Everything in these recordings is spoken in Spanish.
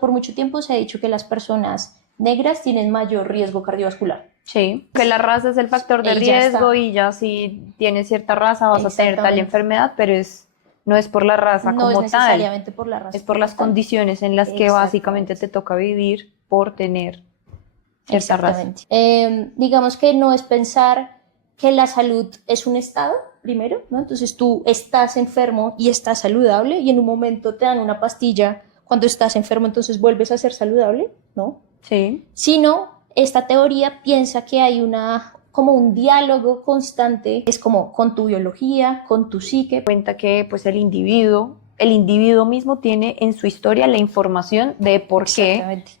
Por mucho tiempo se ha dicho que las personas negras tienen mayor riesgo cardiovascular. Sí, que la raza es el factor de Y ya riesgo está. y ya si tienes cierta raza vas a tener tal Exactamente. enfermedad, pero no es por la raza No es como tal, necesariamente por la es raza por como las tal. condiciones en las que básicamente Exactamente. te toca vivir por tener cierta raza. Exactamente. Digamos que no es pensar que la salud es un estado, primero, ¿no? Entonces tú estás enfermo y estás saludable y en un momento te dan una pastilla cuando estás enfermo, entonces vuelves a ser saludable, ¿no? Sí, Sino, esta teoría piensa que hay como un diálogo constante, es como con tu biología, con tu psique. cuenta que pues el individuo mismo tiene en su historia la información de por qué Exactamente.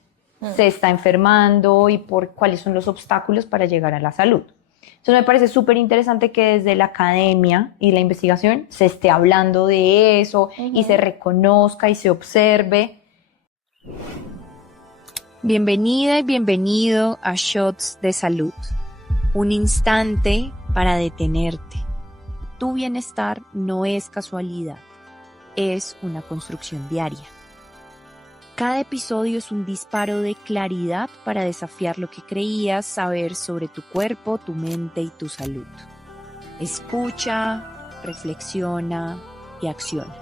se está enfermando y por cuáles son los obstáculos para llegar a la salud. Entonces me parece súper interesante que desde la academia y la investigación se esté hablando de eso y se reconozca y se observe. Bienvenida y bienvenido a Shots de Salud, un instante para detenerte. Tu bienestar no es casualidad, es una construcción diaria. Cada episodio es un disparo de claridad para desafiar lo que creías saber sobre tu cuerpo, tu mente y tu salud. Escucha, reflexiona y acciona,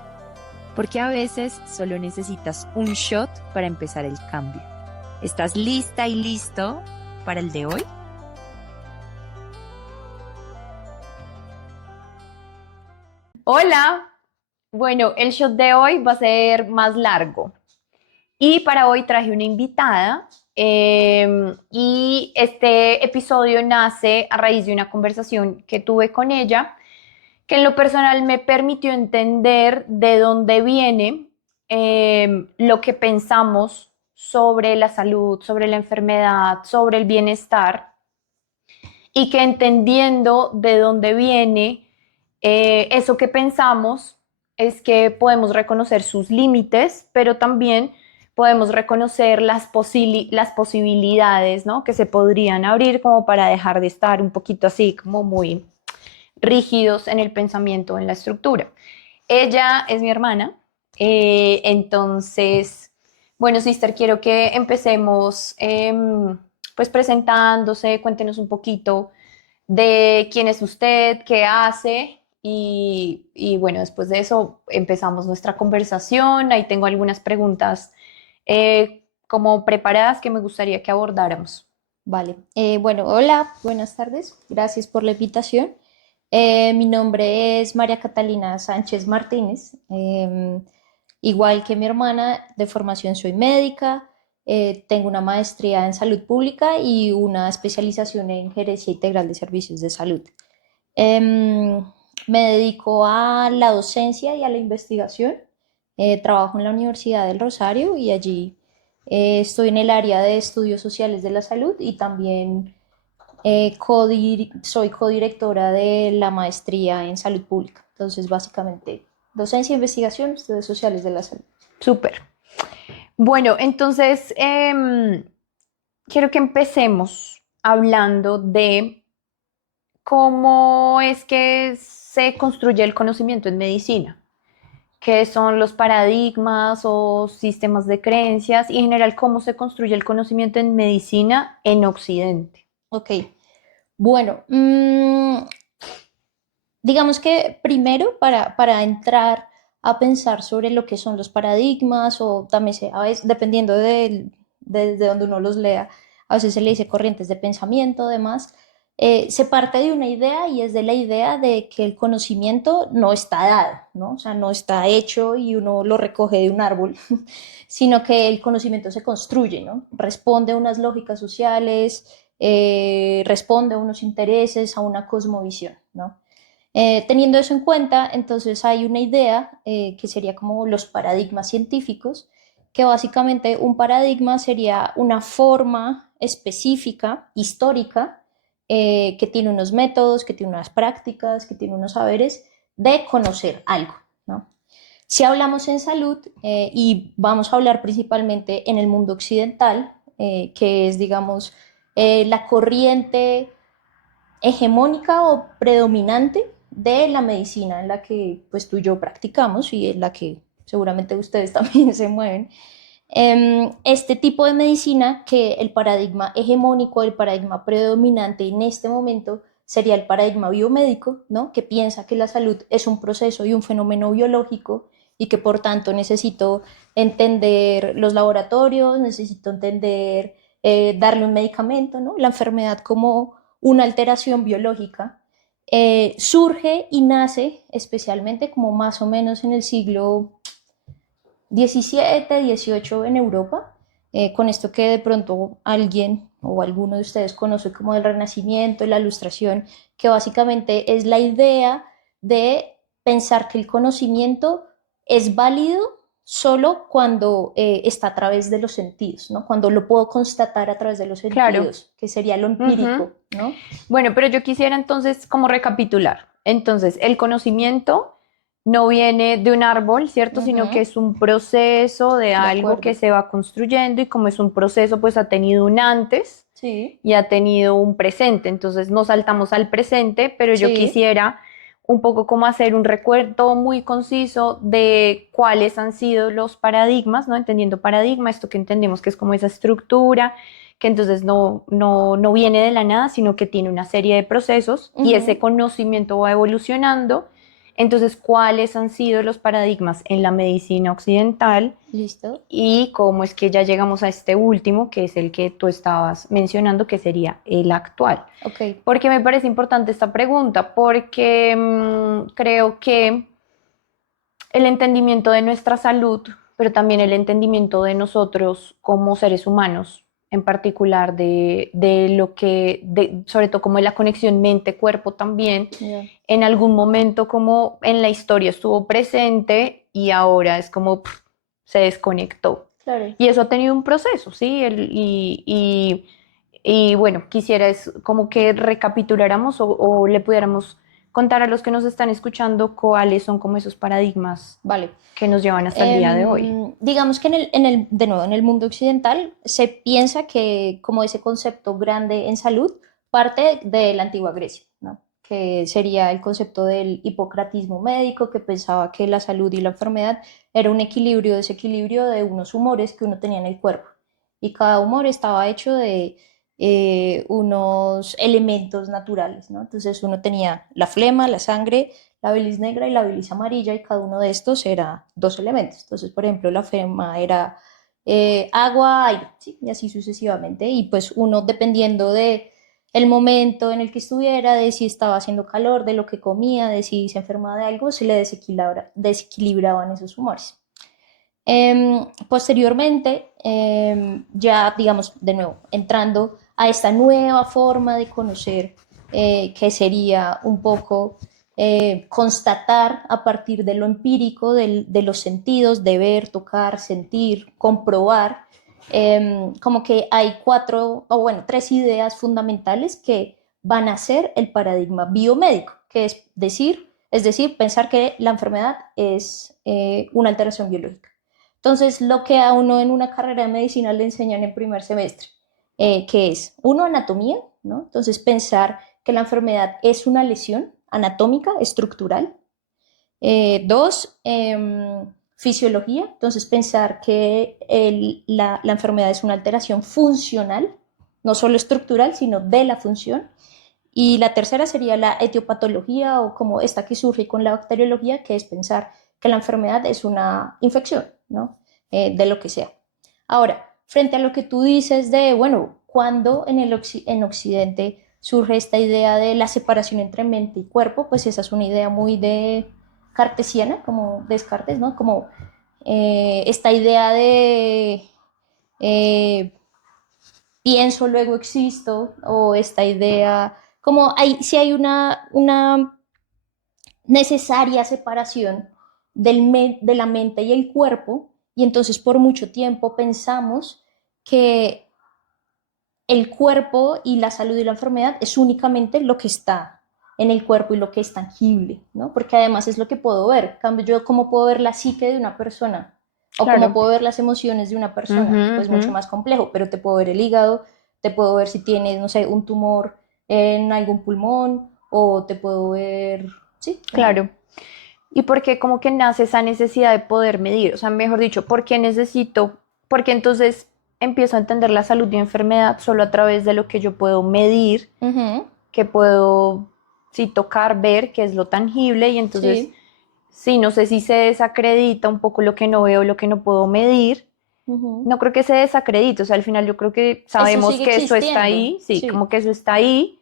porque a veces solo necesitas un shot para empezar el cambio. ¿Estás lista y listo para el de hoy? Hola, bueno, el shot de hoy va a ser más largo y para hoy traje una invitada y este episodio nace a raíz de una conversación que tuve con ella que en lo personal me permitió entender de dónde viene lo que pensamos sobre la salud, sobre la enfermedad, sobre el bienestar y que entendiendo de dónde viene eso que pensamos es que podemos reconocer sus límites, pero también podemos reconocer las posibilidades, ¿no? Que se podrían abrir como para dejar de estar un poquito así como muy rígidos en el pensamiento, en la estructura. Ella es mi hermana, entonces, bueno, sister, quiero que empecemos pues presentándose, cuéntenos un poquito de quién es usted, qué hace y bueno, después de eso empezamos nuestra conversación. Ahí tengo algunas preguntas como preparadas que me gustaría que abordáramos. Vale. Bueno, hola, buenas tardes. Gracias por la invitación. Mi nombre es María Catalina Sánchez Martínez. Igual que mi hermana, de formación soy médica. Tengo una maestría en salud pública y una especialización en gerencia integral de servicios de salud. Em, Me dedico a la docencia y a la investigación. Trabajo en la Universidad del Rosario y allí estoy en el área de estudios sociales de la salud y también soy codirectora de la maestría en salud pública. Entonces, básicamente, docencia, investigación, estudios sociales de la salud. Súper. Bueno, entonces quiero que empecemos hablando de cómo es que se construye el conocimiento en medicina, qué son los paradigmas o sistemas de creencias y en general cómo se construye el conocimiento en medicina en Occidente. Ok, bueno, digamos que primero para entrar a pensar sobre lo que son los paradigmas o también a veces, dependiendo de donde uno los lea, a veces se le dice corrientes de pensamiento, demás, se parte de una idea y es de la idea de que el conocimiento no está dado, ¿no? O sea, no está hecho y uno lo recoge de un árbol, sino que el conocimiento se construye, ¿no? Responde a unas lógicas sociales, responde a unos intereses, a una cosmovisión, ¿no? Teniendo eso en cuenta, entonces hay una idea que sería como los paradigmas científicos, que básicamente un paradigma sería una forma específica, histórica, que tiene unos métodos, que tiene unas prácticas, que tiene unos saberes de conocer algo, ¿no? Si hablamos en salud, y vamos a hablar principalmente en el mundo occidental, que es, digamos, la corriente hegemónica o predominante de la medicina en la que pues tú y yo practicamos y en la que seguramente ustedes también se mueven. Este tipo de medicina, que el paradigma hegemónico, el paradigma predominante en este momento sería el paradigma biomédico, ¿no? Que piensa que la salud es un proceso y un fenómeno biológico y que por tanto necesito entender los laboratorios, necesito entender, darle un medicamento, ¿no? La enfermedad como una alteración biológica. Surge y nace especialmente como más o menos en el siglo 17, 18 en Europa, con esto que de pronto alguien o alguno de ustedes conoce como el Renacimiento, la Ilustración, que básicamente es la idea de pensar que el conocimiento es válido solo cuando está a través de los sentidos, ¿no? Cuando lo puedo constatar a través de los Claro. sentidos, que sería lo empírico, ¿no? Bueno, pero yo quisiera entonces como recapitular. Entonces, el conocimiento no viene de un árbol, ¿cierto? Sino que es un proceso de algo que acuerdo. se va construyendo y como es un proceso, pues ha tenido un antes Sí, y ha tenido un presente. Entonces, nos saltamos al presente, pero yo sí. quisiera un poco como hacer un recuento muy conciso de cuáles han sido los paradigmas, ¿no? Entendiendo paradigma, esto que entendemos que es como esa estructura, que entonces no viene de la nada, sino que tiene una serie de procesos y ese conocimiento va evolucionando. Entonces, ¿cuáles han sido los paradigmas en la medicina occidental? Listo. Y cómo es que ya llegamos a este último, que es el que tú estabas mencionando, que sería el actual. Ok. ¿Por qué me parece importante esta pregunta? Porque creo que el entendimiento de nuestra salud, pero también el entendimiento de nosotros como seres humanos, en particular de lo que, sobre todo como de la conexión mente-cuerpo también, Yeah. en algún momento como en la historia estuvo presente y ahora es como se desconectó. Claro. Y eso ha tenido un proceso, ¿sí? Y bueno, quisiera es como que recapituláramos o le pudiéramos contar a los que nos están escuchando cuáles son como esos paradigmas Vale. que nos llevan hasta el día de hoy. Digamos que de nuevo, en el mundo occidental se piensa que como ese concepto grande en salud parte de la antigua Grecia, ¿no? Que sería el concepto del hipocratismo médico, que pensaba que la salud y la enfermedad era un equilibrio, desequilibrio de unos humores que uno tenía en el cuerpo. Y cada humor estaba hecho de unos elementos naturales, ¿no? Entonces uno tenía la flema, la sangre, la bilis negra y la bilis amarilla, y cada uno de estos era dos elementos. Entonces, por ejemplo, la flema era agua, aire, ¿sí? Y así sucesivamente. Y pues uno, dependiendo de el momento en el que estuviera, de si estaba haciendo calor, de lo que comía, de si se enfermaba de algo, se le desequilibraban esos humores. Posteriormente, ya digamos, de nuevo, entrando a esta nueva forma de conocer, que sería un poco constatar a partir de lo empírico, de los sentidos, de ver, tocar, sentir, comprobar, como que hay tres ideas fundamentales que van a ser el paradigma biomédico, que es decir, pensar que la enfermedad es una alteración biológica. Entonces, lo que a uno en una carrera de medicina le enseñan en primer semestre, que es, uno, anatomía, ¿no? Entonces, pensar que la enfermedad es una lesión anatómica, estructural. Dos, fisiología, entonces pensar que la enfermedad es una alteración funcional, no solo estructural, sino de la función. Y la tercera sería la etiopatología, o como esta que surge con la bacteriología, que es pensar que la enfermedad es una infección, ¿no? De lo que sea. Ahora, frente a lo que tú dices de, bueno, cuando en Occidente surge esta idea de la separación entre mente y cuerpo, pues esa es una idea muy de cartesiana, como Descartes, ¿no? Como esta idea de eh, pienso, luego existo, o esta idea, como si hay una necesaria separación de la mente y el cuerpo, y entonces por mucho tiempo pensamos que el cuerpo y la salud y la enfermedad es únicamente lo que está en el cuerpo y lo que es tangible, ¿no? Porque además es lo que puedo ver. En cambio, yo cómo puedo ver la psique de una persona o Claro. cómo puedo ver las emociones de una persona, pues mucho más complejo, pero te puedo ver el hígado, te puedo ver si tienes, no sé, un tumor en algún pulmón, o te puedo ver, sí. Claro. ¿Y por qué como que nace esa necesidad de poder medir? O sea, mejor dicho, ¿por qué necesito porque entonces empiezo a entender la salud y enfermedad solo a través de lo que yo puedo medir, Ujú, que puedo, sí, tocar, ver, que es lo tangible, y entonces, sí. sí, no sé si se desacredita un poco lo que no veo, lo que no puedo medir. Ujú. No creo que se desacredite, o sea, al final yo creo que Eso sabemos sigue que eso está existiendo, ahí, sí, sí. como que eso está ahí,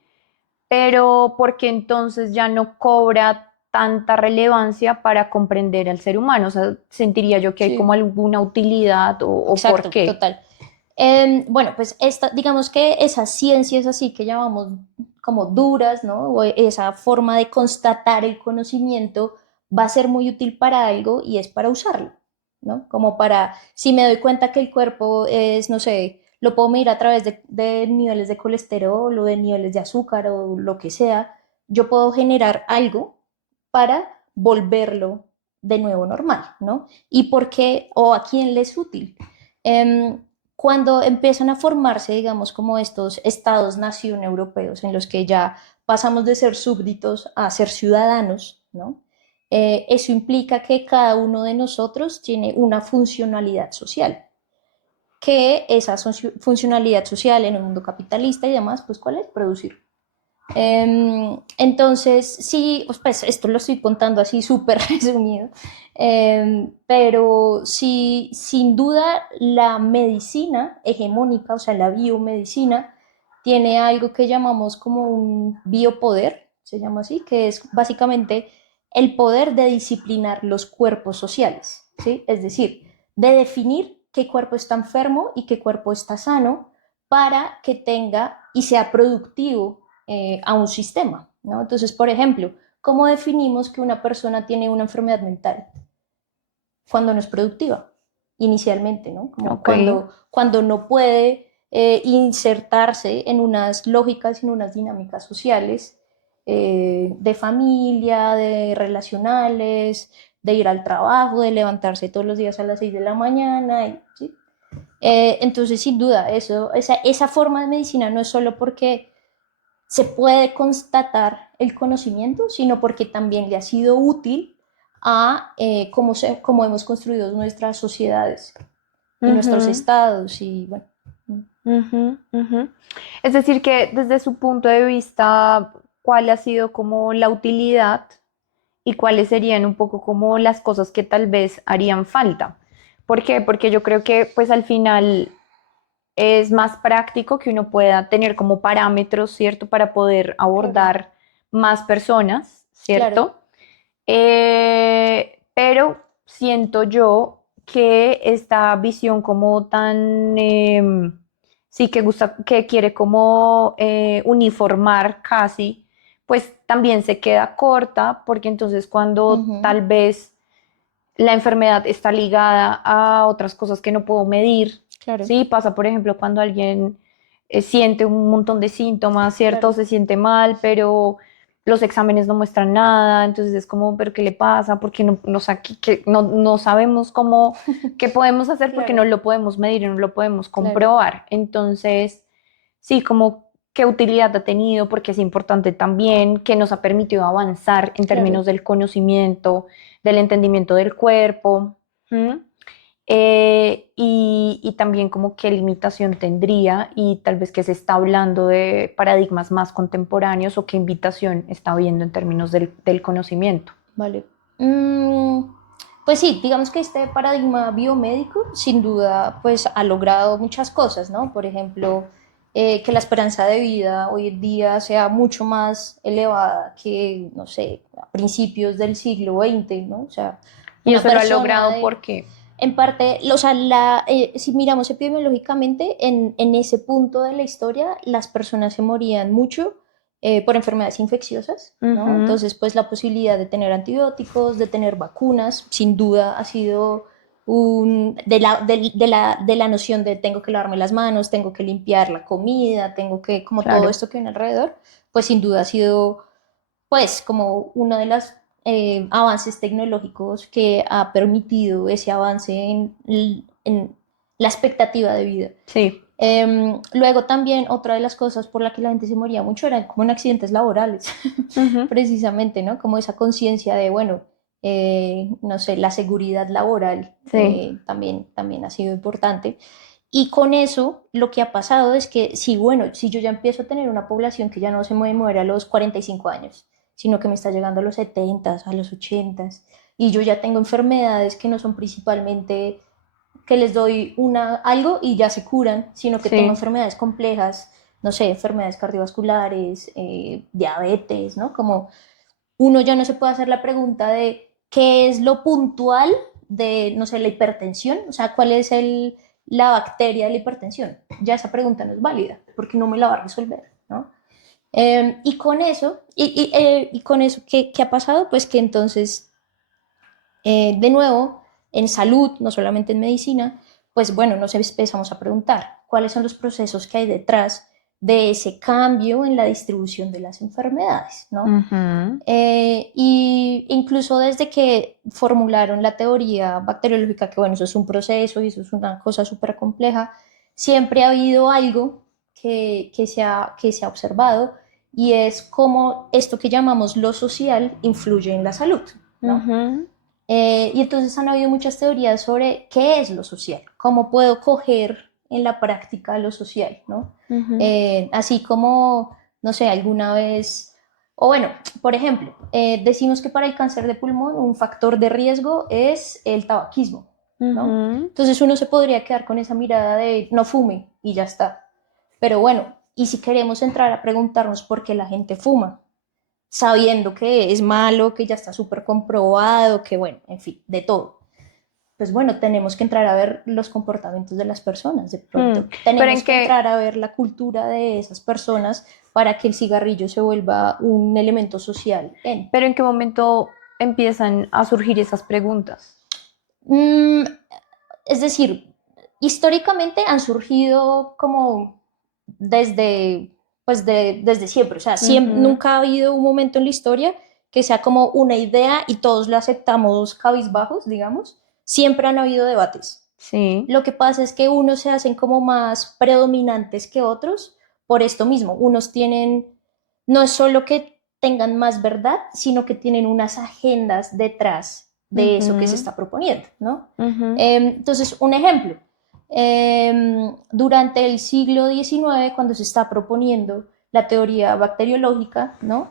pero porque entonces ya no cobra tanta relevancia para comprender al ser humano, o sea, sentiría yo que hay como Sí, alguna utilidad o por exacto, qué. total. Bueno, pues digamos que esas ciencias así que llamamos como duras, ¿no? O esa forma de constatar el conocimiento va a ser muy útil para algo y es para usarlo, ¿no? Como para, si me doy cuenta que el cuerpo es, no sé, lo puedo medir a través de niveles de colesterol o de niveles de azúcar o lo que sea, yo puedo generar algo para volverlo de nuevo normal, ¿no? ¿Y por qué o a quién le es útil? Em, Cuando empiezan a formarse, digamos, como estos estados-nación europeos en los que ya pasamos de ser súbditos a ser ciudadanos, ¿no? Eso implica que cada uno de nosotros tiene una funcionalidad social, que esa funcionalidad social en un mundo capitalista y demás, pues ¿cuál es? Producir. Entonces, sí, pues esto lo estoy contando así súper resumido, pero sí, sin duda la medicina hegemónica, o sea, la biomedicina, tiene algo que llamamos como un biopoder, se llama así, que es básicamente el poder de disciplinar los cuerpos sociales, ¿sí? Es decir, de definir qué cuerpo está enfermo y qué cuerpo está sano para que tenga y sea productivo a un sistema, ¿no? Entonces, por ejemplo, ¿cómo definimos que una persona tiene una enfermedad mental? Cuando no es productiva, inicialmente, ¿no? Como Ok, cuando no puede insertarse en unas lógicas, en unas dinámicas sociales de familia, de relacionales, de ir al trabajo, de levantarse todos los días a las 6 de la mañana, ¿sí? Entonces, sin duda, esa forma de medicina no es solo porque se puede constatar el conocimiento, sino porque también le ha sido útil a cómo hemos construido nuestras sociedades y nuestros ujú, estados y bueno. ujú, ujú. Es decir, que desde su punto de vista, ¿cuál ha sido como la utilidad y cuáles serían un poco como las cosas que tal vez harían falta? ¿Por qué? Porque yo creo que pues al final es más práctico que uno pueda tener como parámetros, ¿cierto? Para poder Claro, abordar más personas, claro. ¿cierto? Pero siento yo que esta visión como tan, sí, que gusta, que quiere como uniformar casi, pues también se queda corta, porque entonces cuando Ujú, tal vez la enfermedad está ligada a otras cosas que no puedo medir. claro, Sí, pasa, por ejemplo, cuando alguien siente un montón de síntomas, ¿cierto? claro, Se siente mal, pero los exámenes no muestran nada, entonces es como, ¿pero qué le pasa? Porque no sabemos cómo, qué podemos hacer porque no claro, lo podemos medir y no lo podemos claro, comprobar. Entonces, sí, como qué utilidad ha tenido, porque es importante también, que nos ha permitido avanzar en claro. términos del conocimiento, del entendimiento del cuerpo. ¿M? Y también como qué limitación tendría y tal vez que se está hablando de paradigmas más contemporáneos o qué invitación está habiendo en términos del conocimiento. Vale. Mm, pues sí, digamos que este paradigma biomédico sin duda pues ha logrado muchas cosas, ¿no? Por ejemplo, que la esperanza de vida hoy en día sea mucho más elevada que, no sé, a principios del siglo XX, ¿no? O sea, Y una eso lo ha persona logrado de, porque, en parte, o sea, si miramos epidemiológicamente, en ese punto de la historia, las personas se morían mucho por enfermedades infecciosas, ¿no? ujú, Entonces, pues la posibilidad de tener antibióticos, de tener vacunas, sin duda ha sido de la noción de tengo que lavarme las manos, tengo que limpiar la comida, tengo que, como todo claro, esto que viene alrededor, pues sin duda ha sido pues como uno de los avances tecnológicos que ha permitido ese avance en la expectativa de vida. sí, Luego también otra de las cosas por la que la gente se moría mucho eran como en accidentes laborales, ujú, precisamente, ¿no? Como esa conciencia de, bueno, no sé, la seguridad laboral Sí. también ha sido importante. Y con eso lo que ha pasado es que si, bueno, si yo ya empiezo a tener una población que ya no se puede mover a los 45 años, sino que me está llegando a los 70, a los 80, y yo ya tengo enfermedades que no son principalmente que les doy algo y ya se curan, sino que tengo Sí. enfermedades complejas, no sé, enfermedades cardiovasculares, diabetes, ¿no? Como uno ya no se puede hacer la pregunta de qué es lo puntual de, no sé, la hipertensión, o sea, cuál es la bacteria de la hipertensión. Ya esa pregunta no es válida, porque no me la va a resolver, ¿no? Y con eso, ¿qué ha pasado? Pues que entonces de nuevo, en salud, no solamente en medicina, pues bueno, nos empezamos a preguntar cuáles son los procesos que hay detrás de ese cambio en la distribución de las enfermedades, ¿no? Ujú. Y incluso desde que formularon la teoría bacteriológica, que bueno, eso es un proceso y eso es una cosa súper compleja, siempre ha habido algo que se ha observado y es cómo esto que llamamos lo social influye en la salud, ¿no? Ujú. Y entonces han habido muchas teorías sobre qué es lo social, cómo puedo coger en la práctica lo social, ¿no? Ujú. Así como, no sé, alguna vez, o bueno, por ejemplo, decimos que para el cáncer de pulmón un factor de riesgo es el tabaquismo, ¿no? Ujú. Entonces uno se podría quedar con esa mirada de no fume y ya está. Pero bueno, ¿y si queremos entrar a preguntarnos por qué la gente fuma? Sabiendo que es malo, que ya está súper comprobado, que bueno, en fin, de todo. Pues bueno, tenemos que entrar a ver los comportamientos de las personas, de Mm. pronto. Pero Tenemos en que qué, entrar a ver la cultura de esas personas para que el cigarrillo se vuelva un elemento social en. pero en qué momento empiezan a surgir esas preguntas. Mm, es decir, históricamente han surgido como desde, desde siempre. O sea, Ujú. nunca ha habido un momento en la historia que sea como una idea y todos la aceptamos cabizbajos, digamos. Siempre han habido debates. Sí. Lo que pasa es que unos se hacen como más predominantes que otros por esto mismo. Unos tienen, no es solo que tengan más verdad, sino que tienen unas agendas detrás de eso que se Ujú. está proponiendo, ¿no? Ujú. Entonces, un ejemplo. Durante el siglo XIX, cuando se está proponiendo la teoría bacteriológica, ¿no?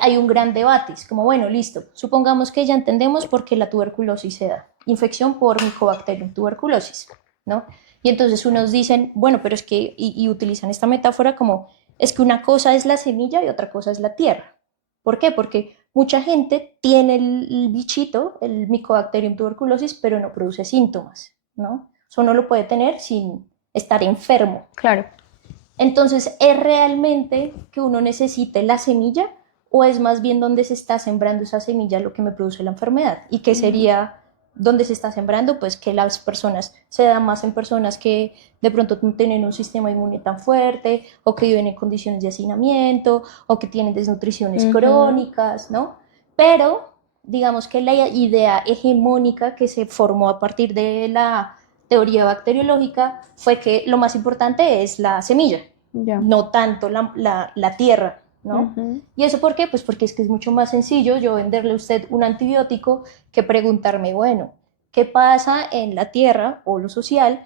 Hay un gran debate. Es como, bueno, listo, supongamos que ya entendemos por qué la tuberculosis se da. Infección por Mycobacterium tuberculosis, ¿no? Y entonces unos dicen, bueno, pero es que, y utilizan esta metáfora como, es que una cosa es la semilla y otra cosa es la tierra. ¿Por qué? Porque mucha gente tiene el bichito, el Mycobacterium tuberculosis, pero no produce síntomas, ¿no? Eso no lo puede tener sin estar enfermo. Claro. Entonces, ¿es realmente que uno necesite la semilla o es más bien donde se está sembrando esa semilla lo que me produce la enfermedad? ¿Y qué Ujú. sería donde se está sembrando? Pues que las personas se dan más en personas que de pronto no tienen un sistema inmune tan fuerte o que viven en condiciones de hacinamiento o que tienen desnutriciones Ujú. crónicas, ¿no? Pero digamos que la idea hegemónica que se formó a partir de la teoría bacteriológica fue que lo más importante es la semilla, Ya. no tanto la tierra, ¿no? Ujú. ¿Y eso por qué? Pues porque es que es mucho más sencillo yo venderle a usted un antibiótico que preguntarme, bueno, ¿qué pasa en la tierra o lo social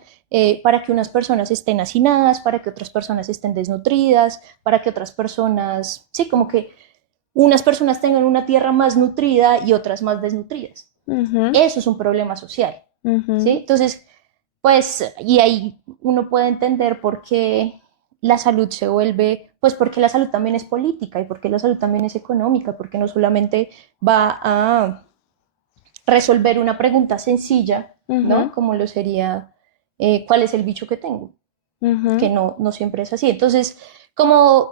para que unas personas estén hacinadas, para que otras personas estén desnutridas, para que otras personas, sí, como que unas personas tengan una tierra más nutrida y otras más desnutridas? Ujú. Eso es un problema social, ¿sí? Ujú. Entonces, pues, y ahí uno puede entender por qué la salud se vuelve, pues porque la salud también es política y porque la salud también es económica, porque no solamente va a resolver una pregunta sencilla, Ujú. ¿no? Como lo sería, ¿cuál es el bicho que tengo? Que Ujú. no siempre es así. Entonces, como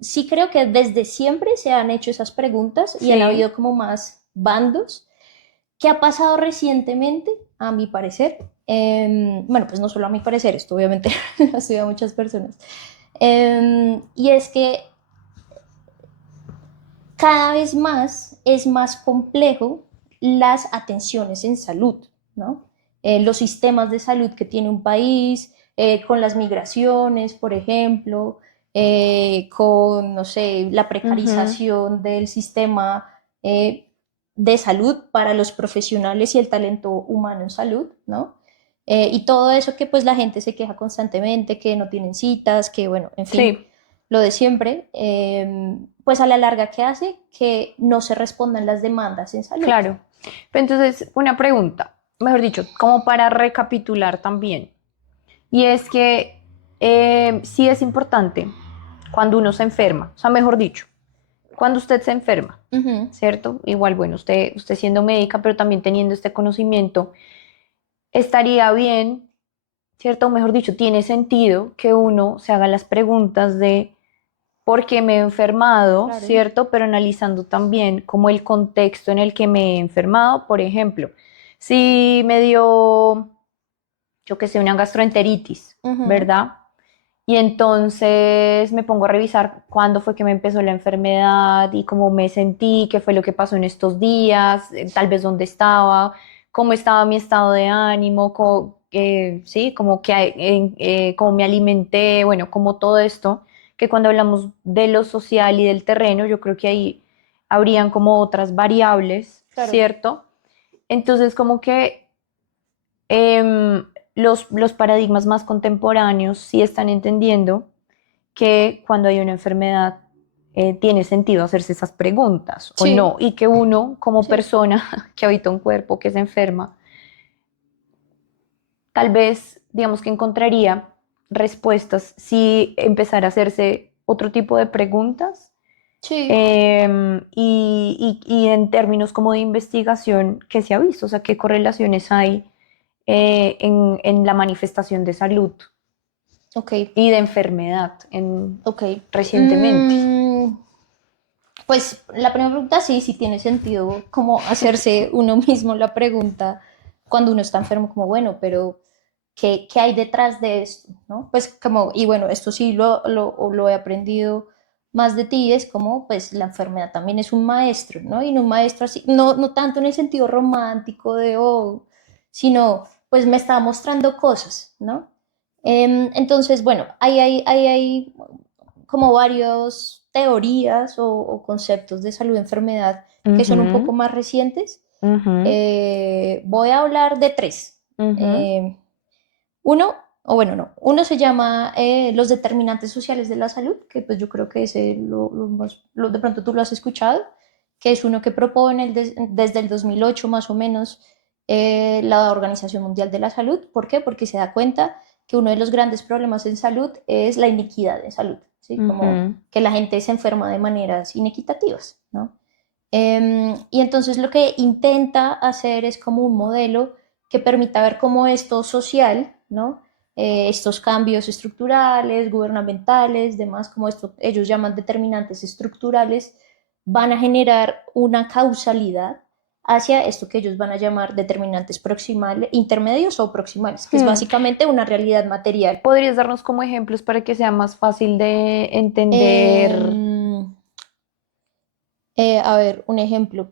sí creo que desde siempre se han hecho esas preguntas y han Sí. habido como más bandos. ¿Qué ha pasado recientemente? A mi parecer, bueno, pues no solo a mi parecer, esto obviamente ha sido a muchas personas, y es que cada vez más es más complejo las atenciones en salud, ¿no? Los sistemas de salud que tiene un país, con las migraciones, por ejemplo, con, no sé, la Ujú. precarización del sistema. de salud para los profesionales y el talento humano en salud, ¿no? Y todo eso que pues la gente se queja constantemente, que no tienen citas, que bueno, en fin, Sí, lo de siempre, pues a la larga, ¿qué hace? Que no se respondan las demandas en salud. claro. Pero entonces, una pregunta, mejor dicho, como para recapitular también. Y es que sí es importante cuando uno se enferma, o sea, mejor dicho, cuando usted se enferma, Ujú, ¿cierto? Igual, bueno, usted siendo médica, pero también teniendo este conocimiento, estaría bien, ¿cierto? O mejor dicho, tiene sentido que uno se haga las preguntas de por qué me he enfermado, claro. ¿cierto? Pero analizando también como el contexto en el que me he enfermado, por ejemplo, si me dio, yo qué sé, una gastroenteritis, Ujú, ¿verdad? Y entonces me pongo a revisar cuándo fue que me empezó la enfermedad y cómo me sentí, qué fue lo que pasó en estos días, tal vez dónde estaba, cómo estaba mi estado de ánimo, sí, como que, cómo me alimenté, bueno, como todo esto, que cuando hablamos de lo social y del terreno, yo creo que ahí habrían como otras variables, claro. ¿cierto? Entonces, como que los paradigmas más contemporáneos sí están entendiendo que cuando hay una enfermedad tiene sentido hacerse esas preguntas o Sí, no, y que uno como sí. persona que habita un cuerpo que se enferma, tal vez digamos que encontraría respuestas si empezara a hacerse otro tipo de preguntas Sí, y en términos como de investigación, ¿qué se ha visto? O sea, ¿qué correlaciones hay en la manifestación de salud ok, y de enfermedad ok. recientemente? Mm, pues la primera pregunta sí, sí tiene sentido como hacerse uno mismo la pregunta cuando uno está enfermo, como bueno, pero ¿qué hay detrás de esto? ¿No? Pues como, y bueno, esto sí lo he aprendido más de ti, es como, pues la enfermedad también es un maestro, ¿no? Y no un maestro así, no tanto en el sentido romántico de, oh, sino, pues me está mostrando cosas, ¿no? Entonces, bueno, hay como varias teorías o conceptos de salud y enfermedad que son un poco Ujú, más recientes. ujú, Voy a hablar de tres. ujú, Eh, uno, o bueno, no, uno se llama los determinantes sociales de la salud, que pues yo creo que ese de pronto tú lo has escuchado, que es uno que propone desde el 2008 más o menos la Organización Mundial de la Salud. ¿Por qué? Porque se da cuenta que uno de los grandes problemas en salud es la inequidad en salud, ¿sí? Como ujú. que la gente se enferma de maneras inequitativas, ¿no? Y entonces lo que intenta hacer es como un modelo que permita ver cómo esto social, ¿no? Estos cambios estructurales, gubernamentales, demás, como esto ellos llaman determinantes estructurales, van a generar una causalidad hacia esto que ellos van a llamar determinantes proximales, intermedios o proximales, que es Hmm. básicamente una realidad material. ¿Podrías darnos como ejemplos para que sea más fácil de entender? Eh, a ver, un ejemplo.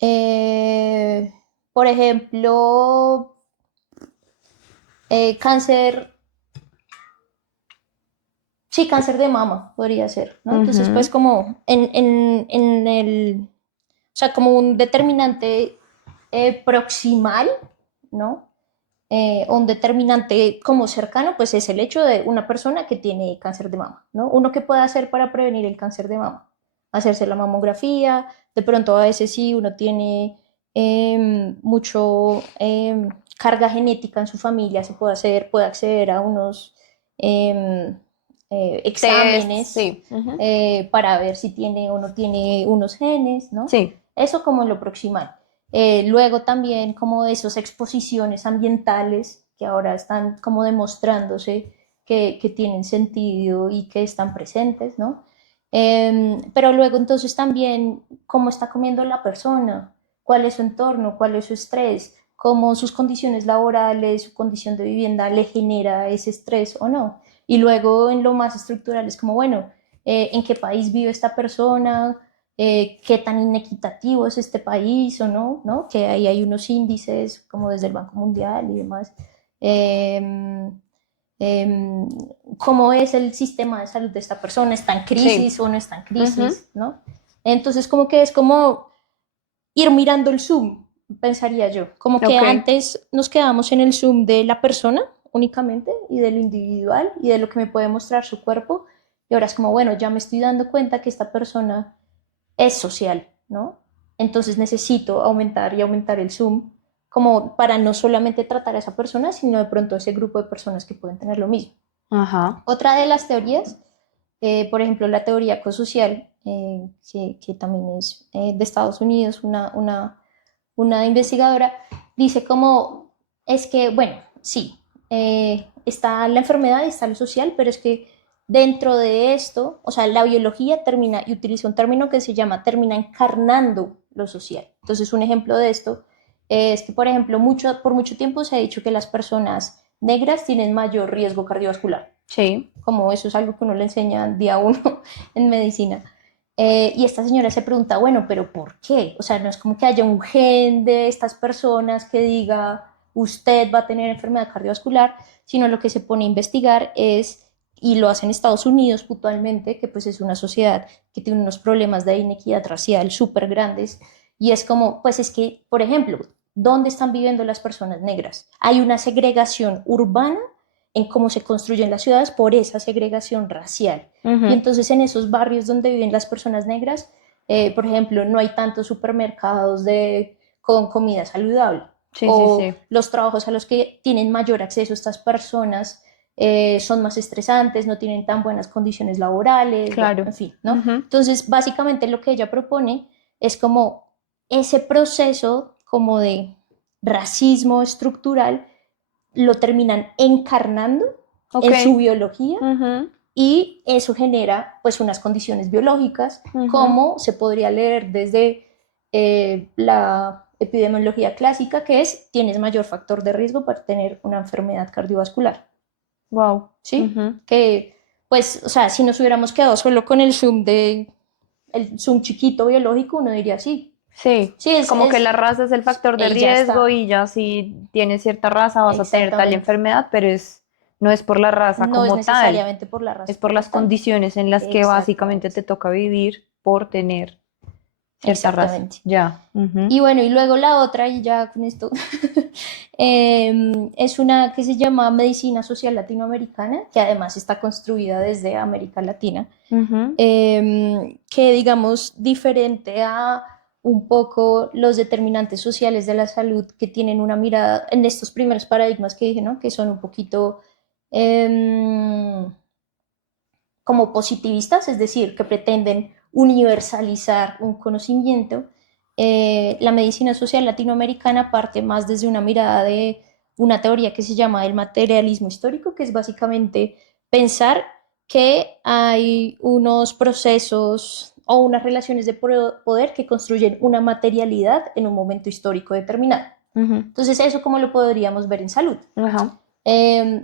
Eh, por ejemplo, cáncer, sí, cáncer de mama podría ser, ¿no? Entonces, pues Ujú, como en el, o sea, como un determinante proximal, ¿no? O un determinante como cercano, pues es el hecho de una persona que tiene cáncer de mama, ¿no? Uno que puede hacer para prevenir el cáncer de mama, hacerse la mamografía, de pronto a veces sí uno tiene mucho carga genética en su familia, se puede hacer, puede acceder a unos eh, test, exámenes sí. Ujú, para ver si tiene o no tiene unos genes, ¿no? sí. Eso como en lo proximal. Luego también como de esas exposiciones ambientales que ahora están como demostrándose que tienen sentido y que están presentes, ¿no? Pero luego entonces también cómo está comiendo la persona, cuál es su entorno, cuál es su estrés, cómo sus condiciones laborales, su condición de vivienda le genera ese estrés o no. Y luego en lo más estructural es como, bueno, ¿en qué país vive esta persona? ¿Qué tan inequitativo es este país o no? ¿No? Que ahí hay unos índices como desde el Banco Mundial y demás. Eh, eh, ¿Cómo es el sistema de salud de esta persona? ¿Está en Sí. crisis o no está en Ujú, crisis? ¿No? Entonces como que es como ir mirando el Zoom, pensaría yo. Como que Ok. antes nos quedamos en el Zoom de la persona únicamente y del individual y de lo que me puede mostrar su cuerpo. Y ahora es como, bueno, ya me estoy dando cuenta que esta persona es social, ¿no? Entonces necesito aumentar y aumentar el Zoom como para no solamente tratar a esa persona, sino de pronto a ese grupo de personas que pueden tener lo mismo. Ajá. Otra de las teorías, por ejemplo, la teoría ecosocial, que también es de Estados Unidos, una investigadora, dice como, es que, bueno, sí, está la enfermedad y está lo social, pero es que dentro de esto, o sea, la biología termina, y utiliza un término que se llama, termina encarnando lo social. Entonces, un ejemplo de esto es que, por ejemplo, por mucho tiempo se ha dicho que las personas negras tienen mayor riesgo cardiovascular, Sí. como eso es algo que uno le enseña día uno en medicina. Y esta señora se pregunta, bueno, pero ¿por qué? O sea, no es como que haya un gen de estas personas que diga, usted va a tener enfermedad cardiovascular, sino lo que se pone a investigar es, y lo hace en Estados Unidos puntualmente, que pues es una sociedad que tiene unos problemas de inequidad racial súper grandes, y es como, pues es que, por ejemplo, ¿dónde están viviendo las personas negras? Hay una segregación urbana en cómo se construyen las ciudades por esa segregación racial. Y Ujú. entonces en esos barrios donde viven las personas negras, por ejemplo, no hay tantos supermercados con comida saludable. Sí, sí, O sí. los trabajos a los que tienen mayor acceso estas personas son más estresantes, no tienen tan buenas condiciones laborales, bueno, Claro. en fin, ¿no? Ujú. Entonces, básicamente lo que ella propone es como ese proceso como de racismo estructural lo terminan encarnando Ok. en su biología Ujú. y eso genera pues unas condiciones biológicas, Ujú. como se podría leer desde la epidemiología clásica, que es tienes mayor factor de riesgo para tener una enfermedad cardiovascular, Wow. ¿sí? Ujú. Que pues, o sea, si nos hubiéramos quedado solo con el zoom chiquito biológico, uno diría sí. Sí, Sí, como que la raza es el factor de ya riesgo está, y ya si tienes cierta raza vas a tener tal exactamente. enfermedad, pero no es por la raza No es como tal, necesariamente por la es raza por como las tal. condiciones en las que básicamente Exactamente, te toca vivir por tener cierta raza. exactamente. Ya. Ujú. Y bueno, y luego la otra, y ya con esto, es una que se llama Medicina Social Latinoamericana, que además está construida desde América Latina, Ujú. que digamos diferente a un poco los determinantes sociales de la salud que tienen una mirada en estos primeros paradigmas que dije, ¿no? Que son un poquito em, como positivistas, es decir, que pretenden universalizar un conocimiento. La medicina social latinoamericana parte más desde una mirada de una teoría que se llama el materialismo histórico, que es básicamente pensar que hay unos procesos o unas relaciones de poder que construyen una materialidad en un momento histórico determinado. Ujú. Entonces, ¿eso cómo lo podríamos ver en salud? Ajá.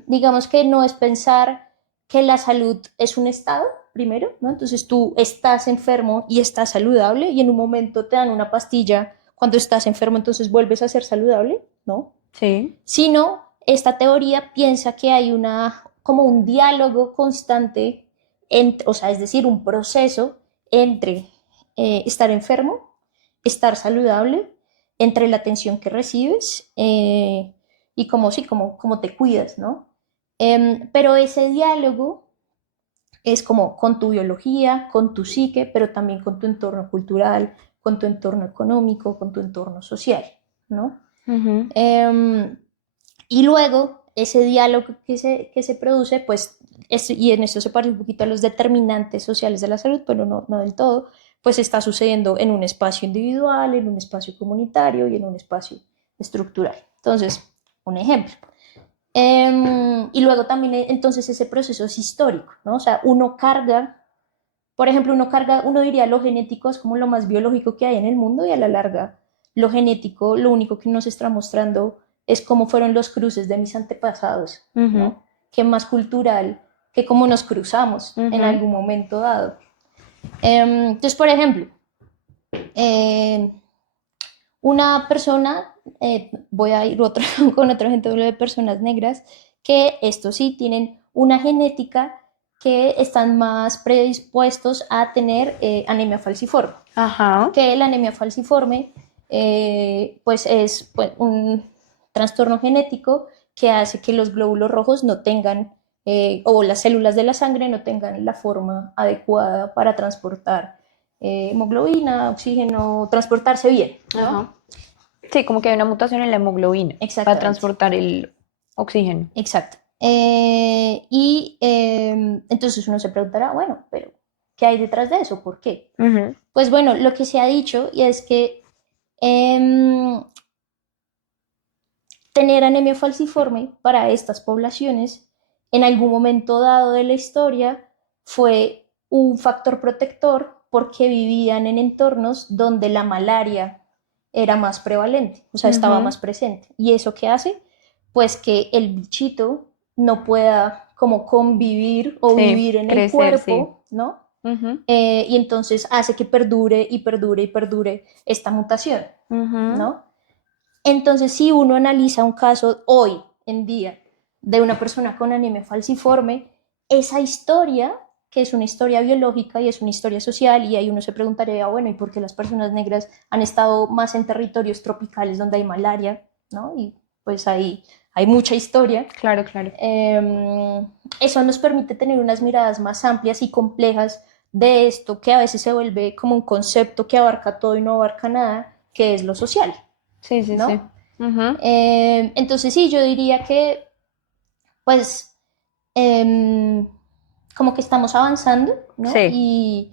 Digamos que no es pensar que la salud es un estado, primero, ¿no? Entonces tú estás enfermo y estás saludable y en un momento te dan una pastilla cuando estás enfermo, entonces vuelves a ser saludable, ¿no? Sí. Sino esta teoría piensa que hay como un diálogo constante, o sea, es decir, un proceso entre estar enfermo, estar saludable, entre la atención que recibes y como, sí, como te cuidas, ¿no? Pero ese diálogo es como con tu biología, con tu psique, pero también con tu entorno cultural, con tu entorno económico, con tu entorno social, ¿no? Ujú. Eh, y luego, ese diálogo que se produce, pues, y en esto se parece un poquito a los determinantes sociales de la salud, pero no del todo, pues está sucediendo en un espacio individual, en un espacio comunitario y en un espacio estructural. Entonces, un ejemplo. Y luego también, entonces, ese proceso es histórico, ¿no? O sea, uno carga, por ejemplo, uno diría lo genético es como lo más biológico que hay en el mundo y a la larga lo genético, lo único que nos está mostrando es cómo fueron los cruces de mis antepasados, Ujú. ¿no? Que más cultural, que cómo nos cruzamos en Ujú. algún momento dado. Entonces, por ejemplo, eh, una persona, voy a ir con otro ejemplo de personas negras, que esto sí tienen una genética que están más predispuestos a tener anemia falciforme. Ajá. Que la anemia falciforme pues es pues, un trastorno genético que hace que los glóbulos rojos no tengan, o las células de la sangre no tengan la forma adecuada para transportar hemoglobina, oxígeno, transportarse bien, ¿no? Ajá. Sí, como que hay una mutación en la hemoglobina para Exactamente. transportar el oxígeno. Exacto. Entonces uno se preguntará, bueno, pero ¿qué hay detrás de eso? ¿Por qué? Ujú. Pues bueno, lo que se ha dicho y es que tener anemia falciforme para estas poblaciones en algún momento dado de la historia fue un factor protector porque vivían en entornos donde la malaria era más prevalente, o sea, estaba Ujú. más presente. ¿Y eso qué hace? Pues que el bichito no pueda como convivir o Sí, vivir en el crecer, sí. cuerpo, ¿no? Ujú. Y entonces hace que perdure y perdure y perdure esta mutación, Ujú. ¿no? Entonces, si uno analiza un caso hoy en día de una persona con anemia falciforme, esa historia, que es una historia biológica y es una historia social, y ahí uno se preguntaría, bueno, ¿y por qué las personas negras han estado más en territorios tropicales donde hay malaria? ¿No? Y pues ahí hay mucha historia. Claro, claro. Eso nos permite tener unas miradas más amplias y complejas de esto que a veces se vuelve como un concepto que abarca todo y no abarca nada, que es lo social, Sí, sí, sí. ¿no? Ujú. Entonces sí, yo diría que pues como que estamos avanzando, ¿no? Sí, Y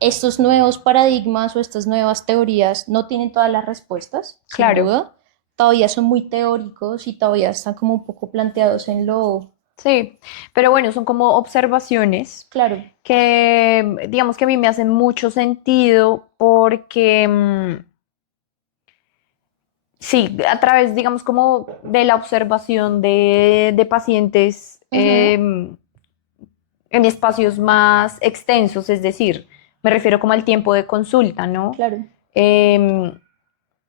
estos nuevos paradigmas o estas nuevas teorías no tienen todas las respuestas, sin claro. duda. Todavía son muy teóricos y todavía están como un poco planteados en lo... Sí, pero bueno, son como observaciones Claro, que digamos que a mí me hacen mucho sentido porque sí, a través, digamos, como de la observación de pacientes ujú, en espacios más extensos, es decir, me refiero como al tiempo de consulta, ¿no? claro, Em,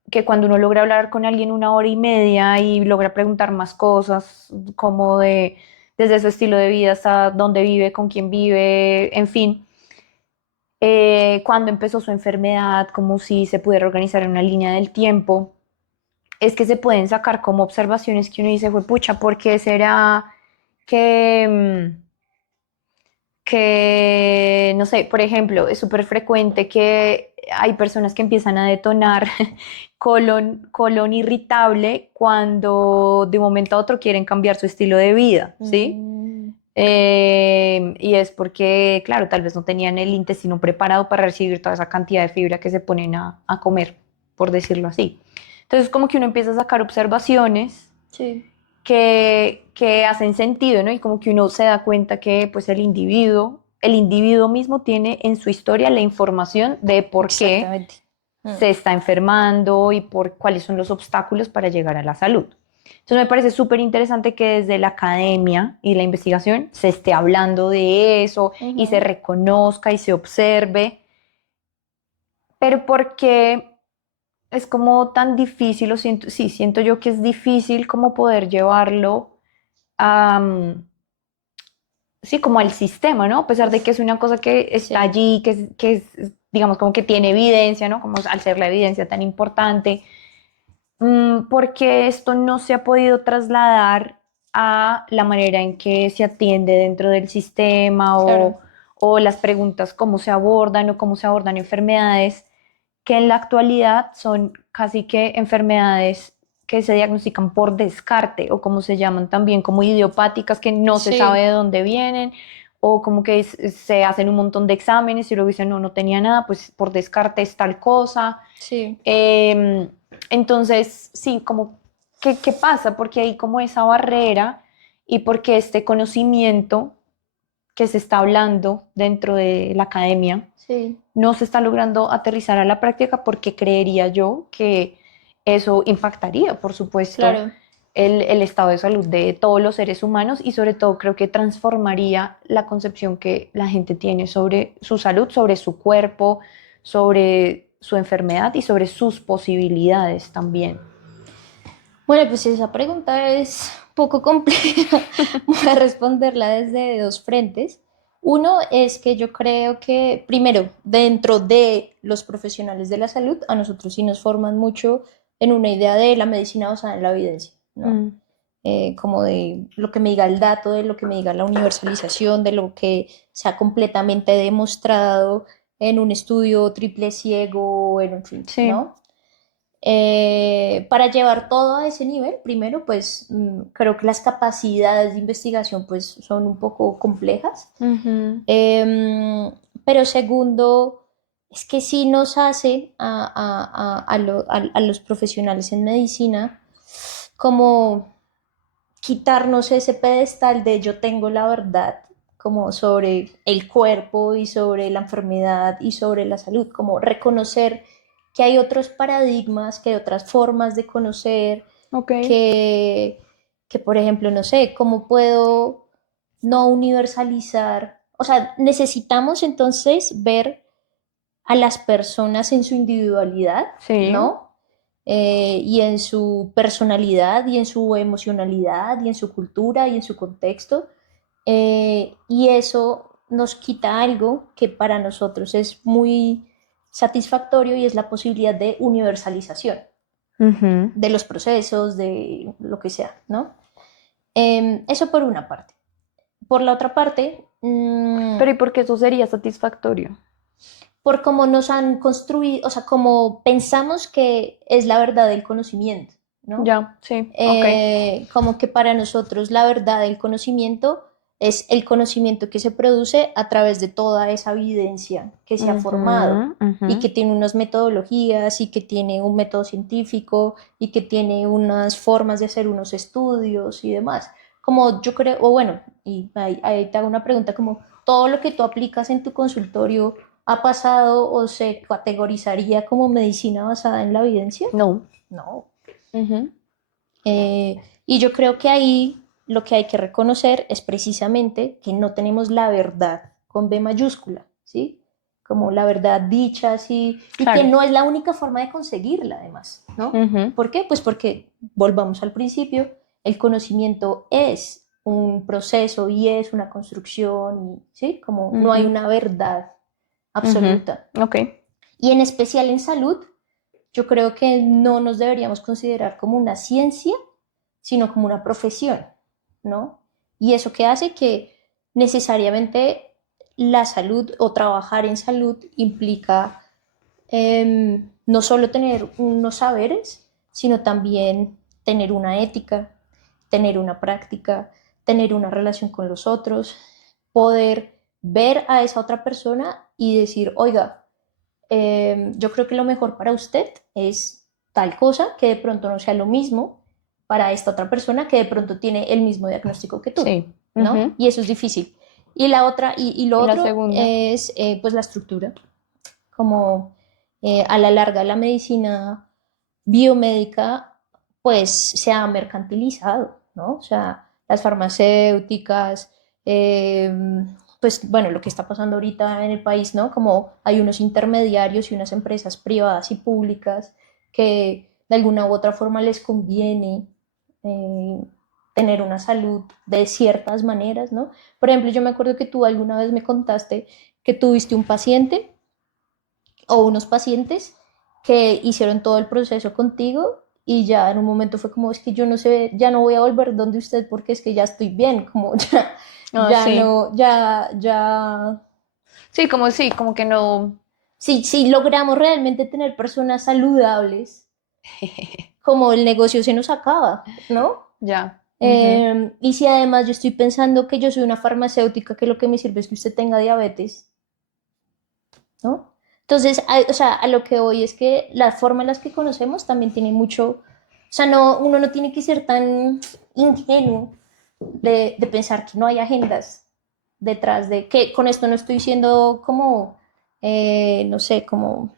que cuando uno logra hablar con alguien 1 hora y media y logra preguntar más cosas, como de desde su estilo de vida hasta dónde vive, con quién vive, en fin, cuándo empezó su enfermedad, como si se pudiera organizar en una línea del tiempo, es que se pueden sacar como observaciones que uno dice, fue pucha, ¿por qué será que, no sé, por ejemplo, es súper frecuente que hay personas que empiezan a detonar colon irritable cuando de un momento a otro quieren cambiar su estilo de vida, ¿sí? mm, Y es porque, claro, tal vez no tenían el intestino preparado para recibir toda esa cantidad de fibra que se ponen a comer, por decirlo así. Entonces, como que uno empieza a sacar observaciones sí, que hacen sentido, ¿no? Y como que uno se da cuenta que, pues, el individuo mismo tiene en su historia la información de por qué exactamente. Mm, se está enfermando y por cuáles son los obstáculos para llegar a la salud. Entonces me parece súper interesante que desde la academia y la investigación se esté hablando de eso y se ujú. reconozca y se observe, pero porque es como tan difícil, o siento, sí, siento yo que es difícil como poder llevarlo a, sí, como al sistema, ¿no? A pesar de que es Uf, una cosa que está sí, allí, digamos, como que tiene evidencia, ¿no? Como al ser la evidencia tan importante, porque esto no se ha podido trasladar a la manera en que se atiende dentro del sistema claro, o las preguntas cómo se abordan o cómo se abordan enfermedades que en la actualidad son casi que enfermedades que se diagnostican por descarte o como se llaman también como idiopáticas que no se sabe sí, de dónde vienen o como que se hacen un montón de exámenes y luego dicen no, no tenía nada, pues por descarte es tal cosa. sí, Eh, entonces, sí, como, ¿qué pasa? Porque hay como esa barrera y porque este conocimiento que se está hablando dentro de la academia sí, no se está logrando aterrizar a la práctica porque creería yo que eso impactaría, por supuesto, claro. el estado de salud de todos los seres humanos y sobre todo creo que transformaría la concepción que la gente tiene sobre su salud, sobre su cuerpo, sobre su enfermedad y sobre sus posibilidades también. Bueno, pues esa pregunta es un poco compleja. Voy a responderla desde dos frentes. Uno es que yo creo que, primero, dentro de los profesionales de la salud, a nosotros sí nos forman mucho en una idea de la medicina basada en la evidencia, ¿no? Mm, Como de lo que me diga el dato, de lo que me diga la universalización, de lo que sea completamente demostrado en un estudio triple ciego, en fin, sí. ¿no? Para llevar todo a ese nivel, primero, pues creo que las capacidades de investigación pues son un poco complejas. Ujú. Em, pero segundo, es que sí nos hace a los profesionales en medicina como quitarnos ese pedestal de yo tengo la verdad, como sobre el cuerpo y sobre la enfermedad y sobre la salud, como reconocer que hay otros paradigmas, que hay otras formas de conocer, Ok. que, que por ejemplo, no sé, cómo puedo no universalizar, o sea, necesitamos entonces ver a las personas en su individualidad, Sí. ¿no? Y en su personalidad, y en su emocionalidad, y en su cultura, y en su contexto. Y eso nos quita algo que para nosotros es muy satisfactorio y es la posibilidad de universalización Ujú. de los procesos, de lo que sea, ¿no? Eso por una parte. Por la otra parte, Pero ¿y por qué eso sería satisfactorio? por cómo nos han construido, o sea, cómo pensamos que es la verdad del conocimiento, ¿no? Ya, sí, ok. Como que para nosotros la verdad del conocimiento es el conocimiento que se produce a través de toda esa evidencia que se ha formado Ujú, ujú. y que tiene unas metodologías y que tiene un método científico y que tiene unas formas de hacer unos estudios y demás. Como yo creo, o bueno, y ahí te hago una pregunta, como todo lo que tú aplicas en tu consultorio ha pasado o se categorizaría como medicina basada en la evidencia? No. No. Ujú. Y yo creo que ahí lo que hay que reconocer es precisamente que no tenemos la verdad con B mayúscula, ¿sí? Como la verdad dicha así, y que Claro. no es la única forma de conseguirla además, ¿no? Ujú, ¿Por qué? Pues porque, volvamos al principio, el conocimiento es un proceso y es una construcción, y, ¿sí? Como no hay ujú, una verdad ujú. absoluta. Ok. Y en especial en salud, yo creo que no nos deberíamos considerar como una ciencia, sino como una profesión, ¿no? Y eso que hace que necesariamente la salud o trabajar en salud implica no solo tener unos saberes, sino también tener una ética, tener una práctica, tener una relación con los otros, poder ver a esa otra persona y decir, oiga, yo creo que lo mejor para usted es tal cosa que de pronto no sea lo mismo para esta otra persona que de pronto tiene el mismo diagnóstico que tú, Sí. ¿no? Ujú. Y eso es difícil. Y la otra, y lo Y la otro segunda. es pues la estructura, como a la larga la medicina biomédica pues se ha mercantilizado, ¿no? O sea, las farmacéuticas, eh, pues bueno, lo que está pasando ahorita en el país, ¿no? Como hay unos intermediarios y unas empresas privadas y públicas que de alguna u otra forma les conviene eh, tener una salud de ciertas maneras, ¿no? Por ejemplo, yo me acuerdo que tú alguna vez me contaste que tuviste un paciente o unos pacientes que hicieron todo el proceso contigo y ya en un momento fue como, es que yo no sé, ya no voy a volver donde usted porque es que ya estoy bien, como ya, Ah, ya sí. no, ya, Sí, como que no. si logramos realmente tener personas saludables, como el negocio se nos acaba, ¿no? Ya. Ujú. Y si además yo estoy pensando que yo soy una farmacéutica, que lo que me sirve es que usted tenga diabetes, ¿no? Entonces, o sea, a lo que voy es que la forma en las que conocemos también tiene mucho, o sea, no, uno no tiene que ser tan ingenuo de pensar que no hay agendas detrás de, que con esto no estoy siendo como, no sé, como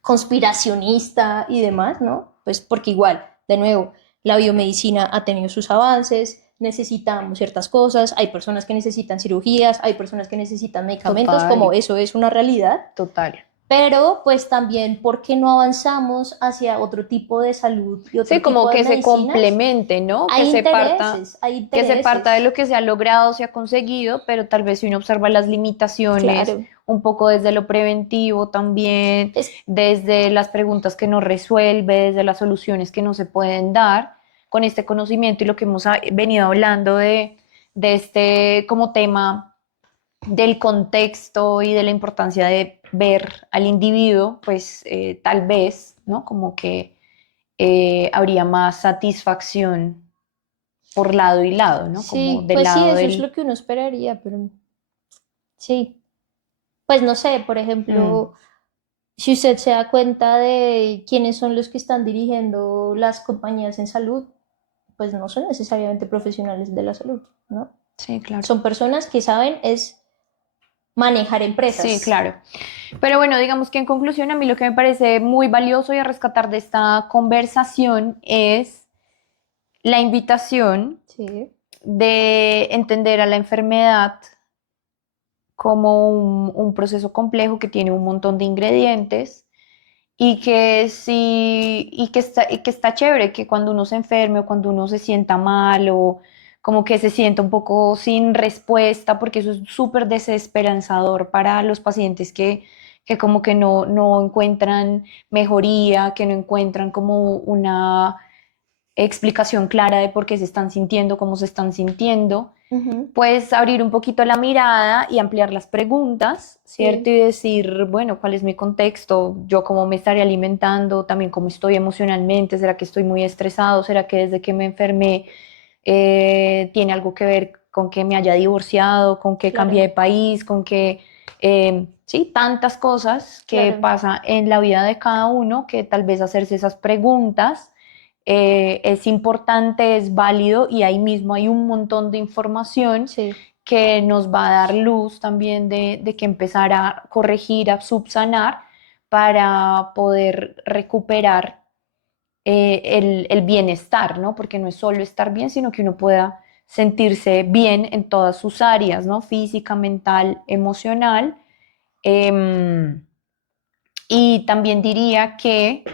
conspiracionista y demás, ¿no? Pues porque igual, de nuevo, la biomedicina ha tenido sus avances, necesitamos ciertas cosas, hay personas que necesitan cirugías, hay personas que necesitan medicamentos, como Total, eso es una realidad. total. pero pues también, ¿por qué no avanzamos hacia otro tipo de salud y otro Sí, como tipo de que se medicinas? complemente, ¿no? Hay Que se parta de intereses, lo que se ha logrado, se ha conseguido, pero tal vez si uno observa las limitaciones, claro. un poco desde lo preventivo también, Es, desde las preguntas que no resuelve, desde las soluciones que no se pueden dar, con este conocimiento y lo que hemos venido hablando de este como tema del contexto y de la importancia de ver al individuo, pues tal vez, ¿no? Como que habría más satisfacción por lado y lado, ¿no? Como sí, del pues sí, lado eso es del... lo que uno esperaría, pero sí. Pues no sé, por Mm, ejemplo, si usted se da cuenta de quiénes son los que están dirigiendo las compañías en salud, pues no son necesariamente profesionales de la salud, ¿no? sí, claro. Son personas que saben es manejar Sí, empresas. claro. Pero bueno, digamos que en conclusión, a mí lo que me parece muy valioso y a rescatar de esta conversación es la invitación Sí. de entender a la enfermedad como un proceso complejo que tiene un montón de ingredientes y que sí, y que está chévere que cuando uno se enferme o cuando uno se sienta mal o como que se sienta un poco sin respuesta, porque eso es súper desesperanzador para los pacientes que como que no encuentran mejoría, que no encuentran como una explicación clara de por qué se están sintiendo, cómo se están sintiendo, Ujú, pues abrir un poquito la mirada y ampliar las preguntas, ¿cierto? sí, Y decir, bueno, ¿cuál es mi contexto? ¿Yo cómo me estaré alimentando? También cómo estoy emocionalmente, ¿será que estoy muy estresado? ¿Será que desde que me enfermé tiene algo que ver con que me haya divorciado, con que cambié claro, de país, con que, sí, tantas cosas que claro. pasa en la vida de cada uno, que tal vez hacerse esas preguntas es importante, es válido y ahí mismo hay un montón de información Sí, que nos va a dar luz también de que empezar a corregir, a subsanar para poder recuperar el bienestar, ¿no? Porque no es solo estar bien, sino que uno pueda sentirse bien en todas sus áreas, ¿no? Física, mental, emocional. Em, y también diría que,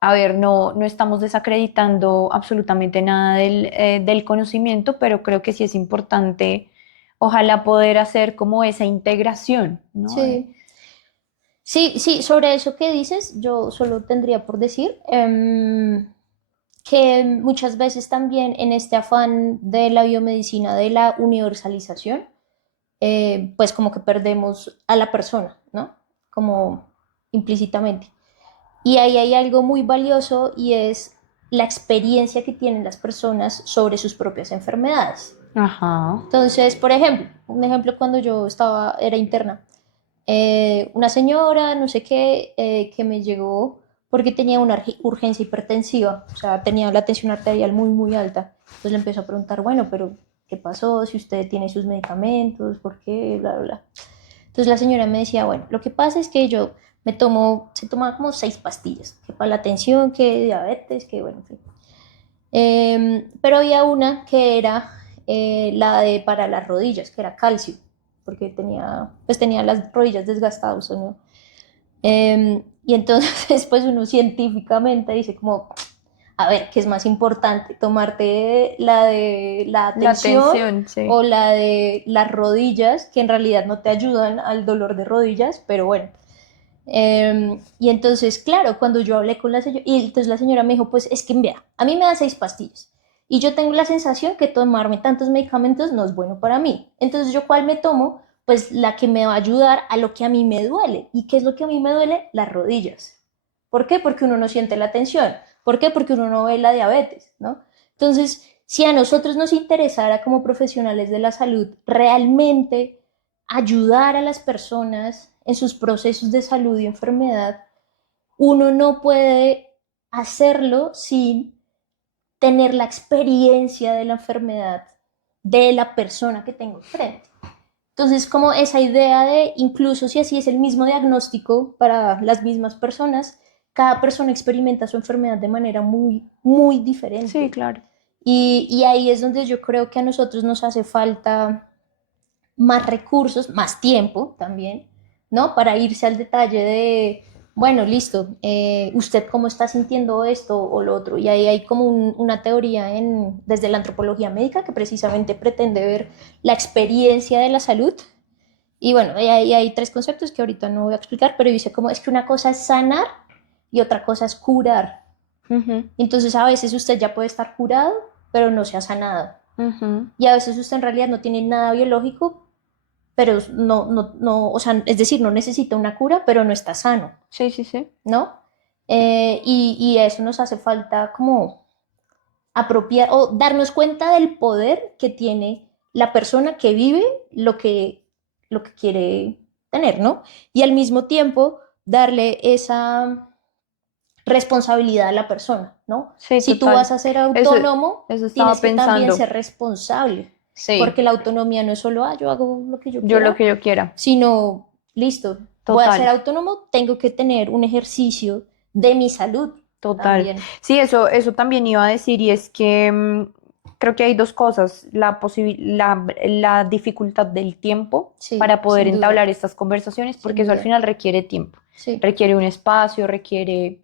a ver, no estamos desacreditando absolutamente nada del conocimiento, pero creo que sí es importante, ojalá poder hacer como esa integración, ¿no? sí. Sí, sí, sobre eso que dices, yo solo tendría por decir que muchas veces también en este afán de la biomedicina, de la universalización, pues como que perdemos a la persona, ¿no? Como implícitamente. Y ahí hay algo muy valioso y es la experiencia que tienen las personas sobre sus propias enfermedades. Ajá. Entonces, por ejemplo, un ejemplo cuando yo era interna, una señora, no sé qué, que me llegó porque tenía una urgencia hipertensiva, o sea, tenía la tensión arterial muy, muy alta. Entonces le empezó a preguntar, bueno, pero ¿qué pasó? Si usted tiene sus medicamentos, ¿por qué? Bla, bla, bla. Entonces la señora me decía, bueno, lo que pasa es que yo se tomaba como 6 pastillas, que para la tensión, que diabetes, que bueno, en fin. Pero había una que era la de para las rodillas, que era calcio, porque tenía las rodillas desgastadas, ¿no? Y entonces, pues uno científicamente dice como, a ver, ¿qué es más importante? ¿Tomarte la de la La tensión atención, sí. o la de las rodillas, que en realidad no te ayudan al dolor de rodillas, pero bueno? Y entonces, claro, cuando yo hablé con la señora, y entonces la señora me dijo, pues es que mira, a mí me dan 6 pastillas y yo tengo la sensación que tomarme tantos medicamentos no es bueno para mí. Entonces, ¿yo cuál me tomo? Pues la que me va a ayudar a lo que a mí me duele. ¿Y qué es lo que a mí me duele? Las rodillas. ¿Por qué? Porque uno no siente la tensión. ¿Por qué? Porque uno no ve la diabetes, ¿no? Entonces, si a nosotros nos interesara como profesionales de la salud realmente ayudar a las personas en sus procesos de salud y enfermedad, uno no puede hacerlo sin tener la experiencia de la enfermedad de la persona que tengo frente. Entonces, como esa idea de, incluso si así es el mismo diagnóstico para las mismas personas, cada persona experimenta su enfermedad de manera muy, muy Sí, diferente. claro. Y ahí es donde yo creo que a nosotros nos hace falta más recursos, más tiempo también, ¿no? Para irse al detalle de, bueno, listo, ¿usted cómo está sintiendo esto o lo otro? Y ahí hay como una teoría desde la antropología médica que precisamente pretende ver la experiencia de la salud. Y bueno, ahí hay tres conceptos que ahorita no voy a explicar, pero dice como es que una cosa es sanar y otra cosa es curar. Ujú, Entonces a veces usted ya puede estar curado, pero no se ha sanado. ujú. Y a veces usted en realidad no tiene nada biológico, pero no, o sea, es decir, no necesita una cura, pero no está sano, Sí, sí, sí. ¿no? Y eso nos hace falta como apropiar o darnos cuenta del poder que tiene la persona que vive lo que quiere tener, ¿no? Y al mismo tiempo darle esa responsabilidad a la persona, ¿no? Sí, Si tú vas total. a ser Eso, autónomo, eso estaba tienes que también pensando. ser responsable, porque Sí, la autonomía no es solo, yo hago lo que yo yo lo quiera, que yo quiera. sino, listo, voy a ser Total, autónomo, tengo que tener un ejercicio de mi salud total. también. Sí, eso también iba a decir y es que creo que hay dos cosas. La dificultad del tiempo Sí, para poder sin duda, entablar estas conversaciones, sin porque eso al duda. final requiere tiempo. Sí, Requiere un espacio, requiere,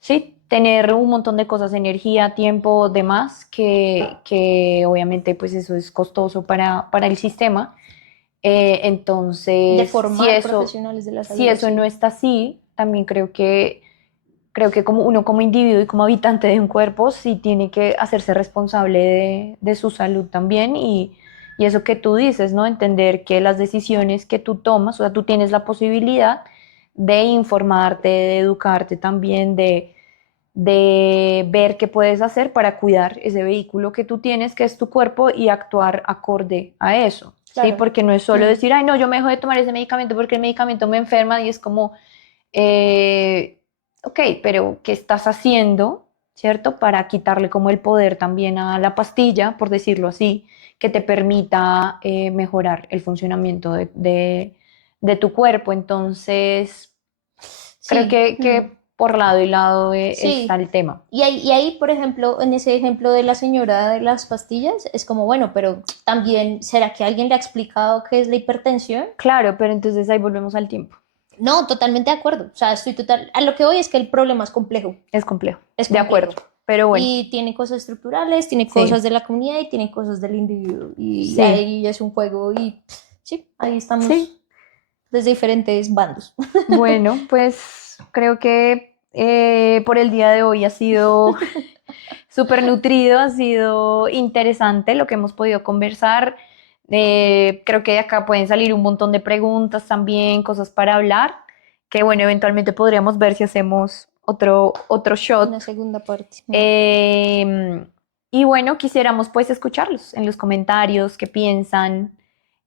sí, tener un montón de cosas, energía, tiempo, demás, que obviamente pues eso es costoso para el sistema. de Entonces, formar profesionales de la si salud, eso no sí, está así, también creo que como uno como individuo y como habitante de un cuerpo, sí tiene que hacerse responsable de su salud también y eso que tú dices, ¿no? Entender que las decisiones que tú tomas, o sea, tú tienes la posibilidad de informarte, de educarte también, de ver qué puedes hacer para cuidar ese vehículo que tú tienes, que es tu cuerpo, y actuar acorde a eso, ¿sí? claro. Porque no es solo Mm, decir, ay, no, yo me dejo de tomar ese medicamento porque el medicamento me enferma y es como, eh, ok, pero ¿qué estás haciendo, ¿cierto? Para quitarle como el poder también a la pastilla, por decirlo así, que te permita mejorar el funcionamiento de tu cuerpo. Entonces, creo sí, que por lado y lado está sí. el tema. Y ahí, por ejemplo, en ese ejemplo de la señora de las pastillas, es como, bueno, pero también, ¿será que alguien le ha explicado qué es la hipertensión? Claro, pero entonces ahí volvemos al tiempo. No, totalmente de acuerdo. O sea, a lo que voy es que el problema Es complejo, es de complejo. acuerdo. Pero bueno, Y tiene cosas estructurales, tiene sí, cosas de la comunidad y tiene cosas del individuo. Y sí, ahí es un juego y sí, ahí estamos sí. desde diferentes bandos. Bueno, pues creo que por el día de hoy ha sido súper nutrido, ha sido interesante lo que hemos podido conversar. Creo que de acá pueden salir un montón de preguntas también, cosas para hablar, que bueno, eventualmente podríamos ver si hacemos otro shot. Una segunda parte. Eh, y bueno, quisiéramos pues escucharlos en los comentarios, qué piensan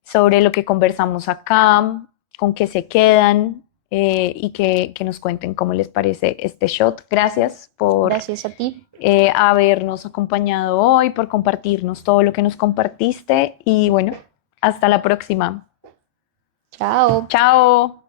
sobre lo que conversamos acá, con qué se quedan y que nos cuenten cómo les parece este shot. Gracias por Gracias a ti. habernos acompañado hoy, por compartirnos todo lo que nos compartiste y bueno, hasta la próxima. Chao. Chao.